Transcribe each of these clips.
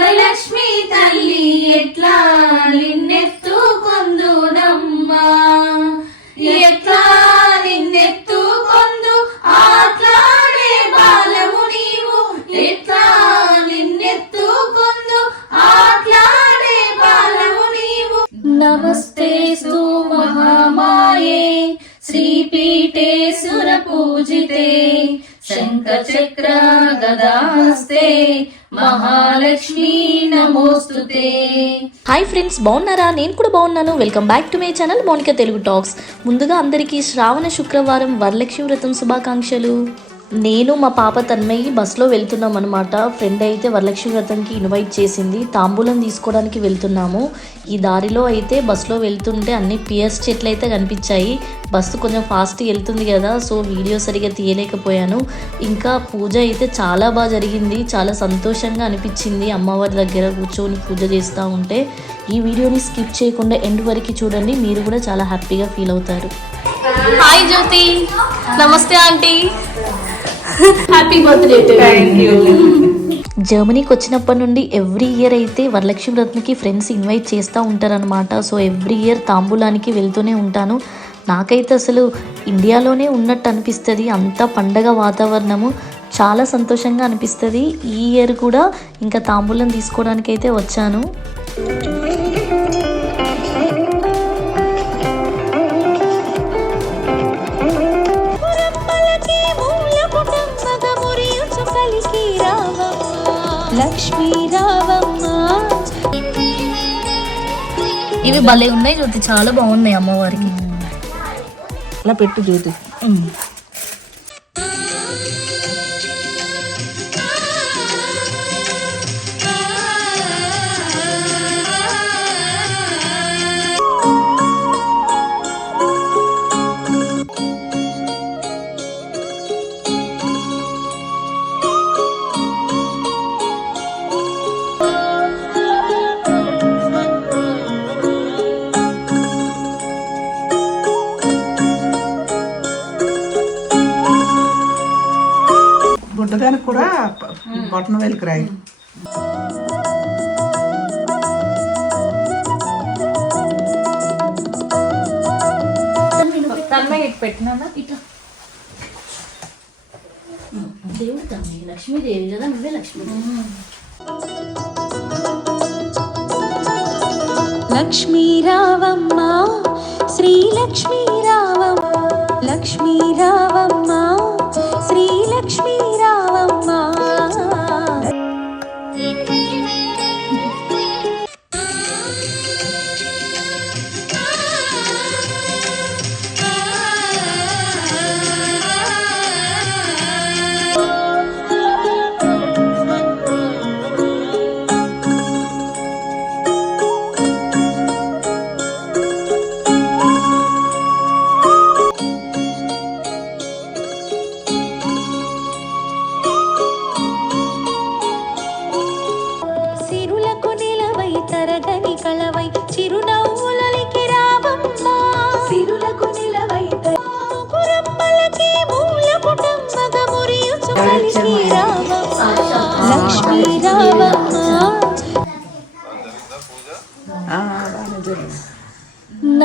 వరలక్ష్మి తల్లి ఎట్లా నిన్నెత్తు కొందునమ్మా ఎట్లా నిన్నెత్తు కొందు ఆట్లాడే బాలము నీవు. ఎట్లా నిన్నెత్తు కొందు ఆట్లాడే బాలము నీవు. నమస్తే సు మహామాయే శ్రీపీఠే సుర పూజితే శంఖ చక్ర నమోస్తుతే. హాయ్ ఫ్రెండ్స్ బాగున్నారా? నేను కూడా బాగున్నాను. Welcome back to my channel Monica Telugu talks. ముందుగా అందరికీ శ్రావణ శుక్రవారం వరలక్ష్మి వ్రతం శుభాకాంక్షలు. నేను మా పాప తన్మయ్యి బస్సులో వెళ్తున్నాం అనమాట ఫ్రెండ్ అయితే వరలక్ష్మి వ్రతంకి ఇన్వైట్ చేసింది. తాంబూలం తీసుకోవడానికి వెళ్తున్నాము. ఈ దారిలో అయితే బస్సులో వెళ్తుంటే అన్ని పియర్స్ చెట్లు అయితే కనిపించాయి. బస్సు కొంచెం ఫాస్ట్ వెళ్తుంది కదా సో వీడియో సరిగా తీయలేకపోయాను. ఇంకా పూజ అయితే చాలా బాగా జరిగింది. చాలా సంతోషంగా అనిపించింది అమ్మవారి దగ్గర కూర్చొని పూజ చేస్తూ ఉంటే. ఈ వీడియోని స్కిప్ చేయకుండా ఎండ్ వరకు చూడండి. మీరు కూడా చాలా హ్యాపీగా ఫీల్ అవుతారు. హాయ్ జ్యోతి. నమస్తే ఆంటీ. హ్యాపీ బర్త్డే జర్మనీకి వచ్చినప్పటి నుండి ఎవ్రీ ఇయర్ అయితే వరలక్ష్మి వ్రతంకి ఫ్రెండ్స్ ఇన్వైట్ చేస్తూ ఉంటారనమాట సో ఎవ్రీ ఇయర్ తాంబూలానికి వెళ్తూనే ఉంటాను. నాకైతే అసలు ఇండియాలోనే ఉన్నట్టు అనిపిస్తుంది. అంత పండగ వాతావరణము. చాలా సంతోషంగా అనిపిస్తుంది. ఈ ఇయర్ కూడా ఇంకా తాంబూలం తీసుకోవడానికి అయితే వచ్చాను ఇవి భలే ఉన్నాయి జ్యోతి చాలా బాగున్నాయి అమ్మవారికి. అలా పెట్టు జ్యోతి. బుడ్డదానికి కూడా బొటన వేలికి రాయి. దేవుడు తమ్మి లక్ష్మీదేవి కదా నువ్వే లక్ష్మీ లక్ష్మీ రావమ్మ శ్రీ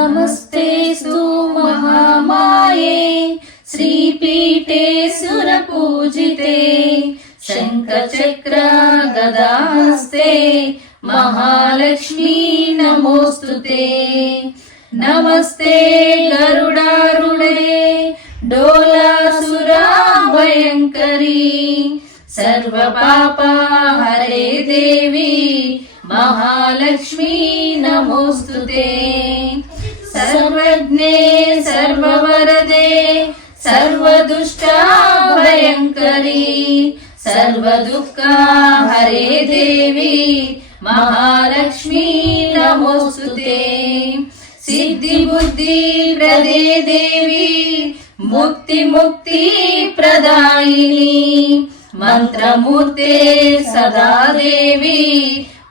नमस्ते महामाये श्रीपीठे सुरपूजिते शङ्खचक्रागदास्ते महालक्ष्मी नमोऽस्तु ते। नमस्ते गरुडारुणे डोलासुरा भयङ्करी सर्वपापा हरे देवी महालक्ष्मी नमोऽस्तु ते। सर्वज्ञे सर्ववरदे सर्वदुष्टा भयङ्करी सर्वदुःखा हरे देवी महालक्ष्मी नमो सुते सिद्धि प्रदे देवी मुक्तिमुक्तिप्रदायिनी मन्त्रमूर्ते सदा देवी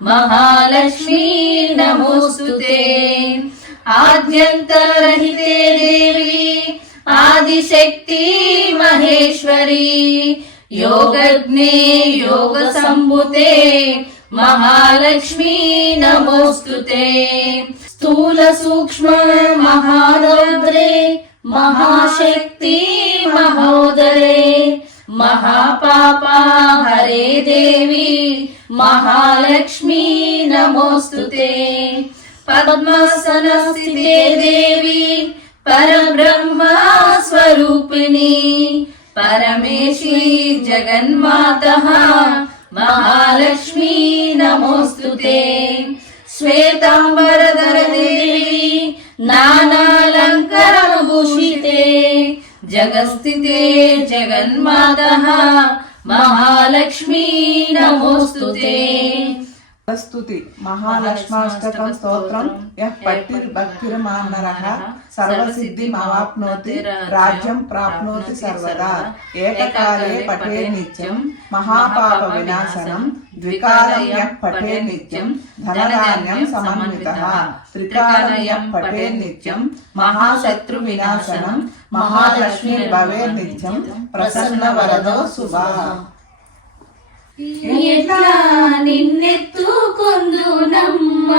महालक्ष्मी नमो सुते आद्यन्तरहिते देवी आदिशक्ति महेश्वरी योगज्ञे योगसम्भुते महालक्ष्मी नमोऽस्तु ते स्थूलसूक्ष्म महारौद्रे महाशक्ति महोदरे महापापा हरे देवी महालक्ष्मी नमोऽस्तु ते पद्मासनस्थिते देवी परब्रह्मस्वरूपिणी परमेश्वरी जगन्मातः महालक्ष्मी नमोऽस्तु ते श्वेताम्बरधरदेवी नानालङ्करभूषिते जगस्थिते जगन्मातः महालक्ष्मी नमोऽस्तु ते స్తుతి మహాలక్ష్మాష్టకం స్తోత్రం। యః సర్వసిద్ధి మవాప్నోతి రాజ్యం ప్రాప్నోతి సర్వదా। ఏకకాలే పఠే నిత్యం మహాపాప వినాశనం ద్వికాలం యః పఠే నిత్యం ధనధాన్యం సమన్వితః త్రికాలం యః పఠే నిత్యం మహాశత్రు వినాశనం మహాలక్ష్మి భవే నిత్యం ప్రసన్న వరదో శుభా ఎట్లా నిన్నెత్తుకొందునమ్మ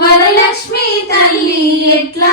వరలక్ష్మి తల్లి ఎట్లా?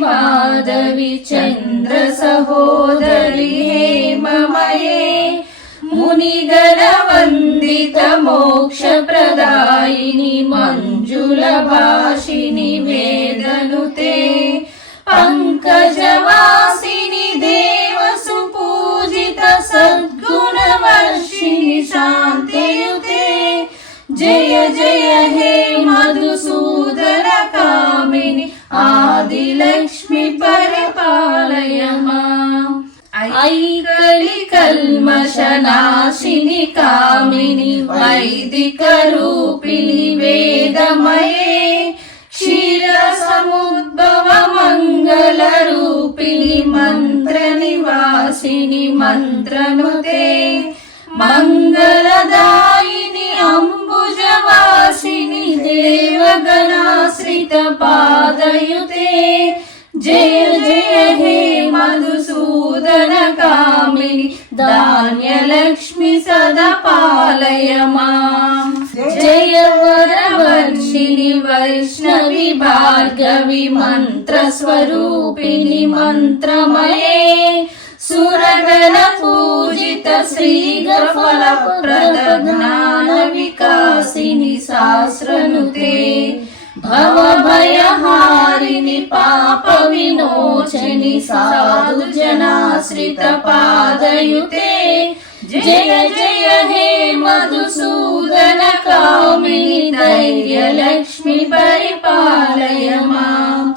माधवि चन्द्र सहोदरि हे ममये। मुनिगनवन्दित मोक्षप्रदायिनि मञ्जुलभाषिणि वेदनुते। पङ्कजवासिनि देवसुपूजित सद्गुणवर्षिणि शान्तियुते। जय जय हे माधुसूदनकामिनि। ఆదిలక్ష్మి పరిపాలయ ఐకలి కల్మశనాశిని కామిని వైదిక రూపిణి వేదమయే. క్షీర సముద్భవ మంగళ రూపిణి మంత్ర నివాసిని మంత్రనుతే. మంగళదా అంబుజవాసిని దేవగణాశ్రిత పాదయుతే జయ జయ హే మధుసూదన కామిని ధాన్యలక్ష్మి సదా పాలయ మాం జయ వరవర్షిణి వైష్ణవి భార్గవి सुरगणपूजित पूजितश्रीरफलप्रदज्ञानविकासिनि साश्रनुते भवभयहारिणि पापविमोचनि साधुजनाश्रितपादयुते जय जय हे मधुसूदन कामिनि दैर्यलक्ष्मि परिपालय माम्।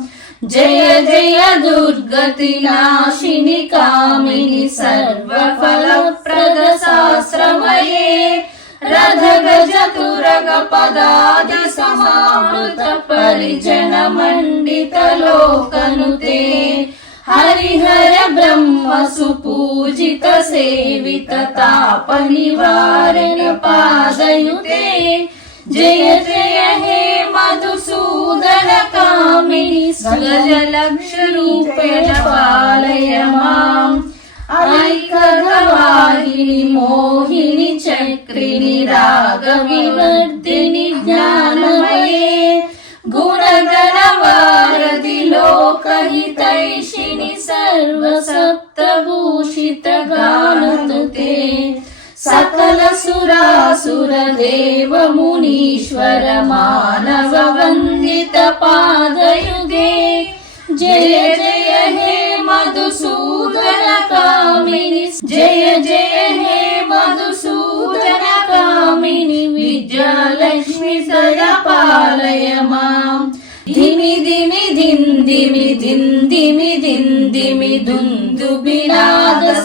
जय जय दुर्गतिनाशिनि कामिनि सर्वफलप्रदशाश्रमये रघ गजतुरगपदादि समात परिचन मण्डित लोकनुते हरिहर ब्रह्म सुपूजित सेवित सेवितता पनिवारिपादयुते जय जय हे भूगणकामिनि स्वजलक्षरूपेण पालय माम् ऐकगवाहिनि मोहिनि चक्रिणि रागविवर्धिनि ज्ञानमये। गुणगणवारि सकलसुरासुरदेव मुनीश्वर मानव जय जय हे मधुसूदन कामिनि जय जय हे मधुसूदन कामिनि विजयलक्ष्मि सदा पालय माम्। धिमि धिमि धिन् धिमि धिन् धिमि धिन् धिमि दुन्दु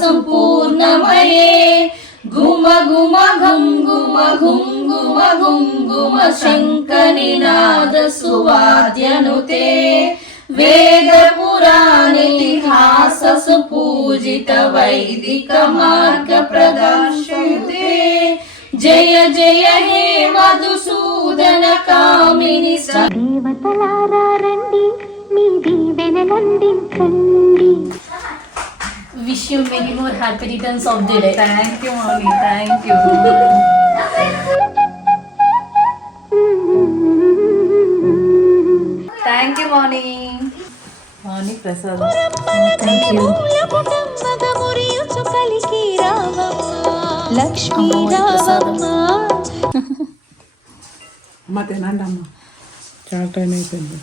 सम्पूर्णमये దుందు బినాద సంపూర్ణమయే గుమ గుమ గుమ ఘుం గుమ ఘుం గుమ శంఖనినాద సువాద్యనుతే వేద పురాణ ఇతిహాస సుపూజిత వైదిక మార్గ ప్రదర్శయుతే జయ జయ హే మధుసూదన కామిని దేవతలారా రండి మీ దీవెనలందించండి. Wish you many more happy returns of the day thank you Mouni thank you thank you Mouni Mouni Prasad thank you Lakshmi రావమ్మ అమ్మ తినండి అమ్మ చాలా టైం అయిపోయింది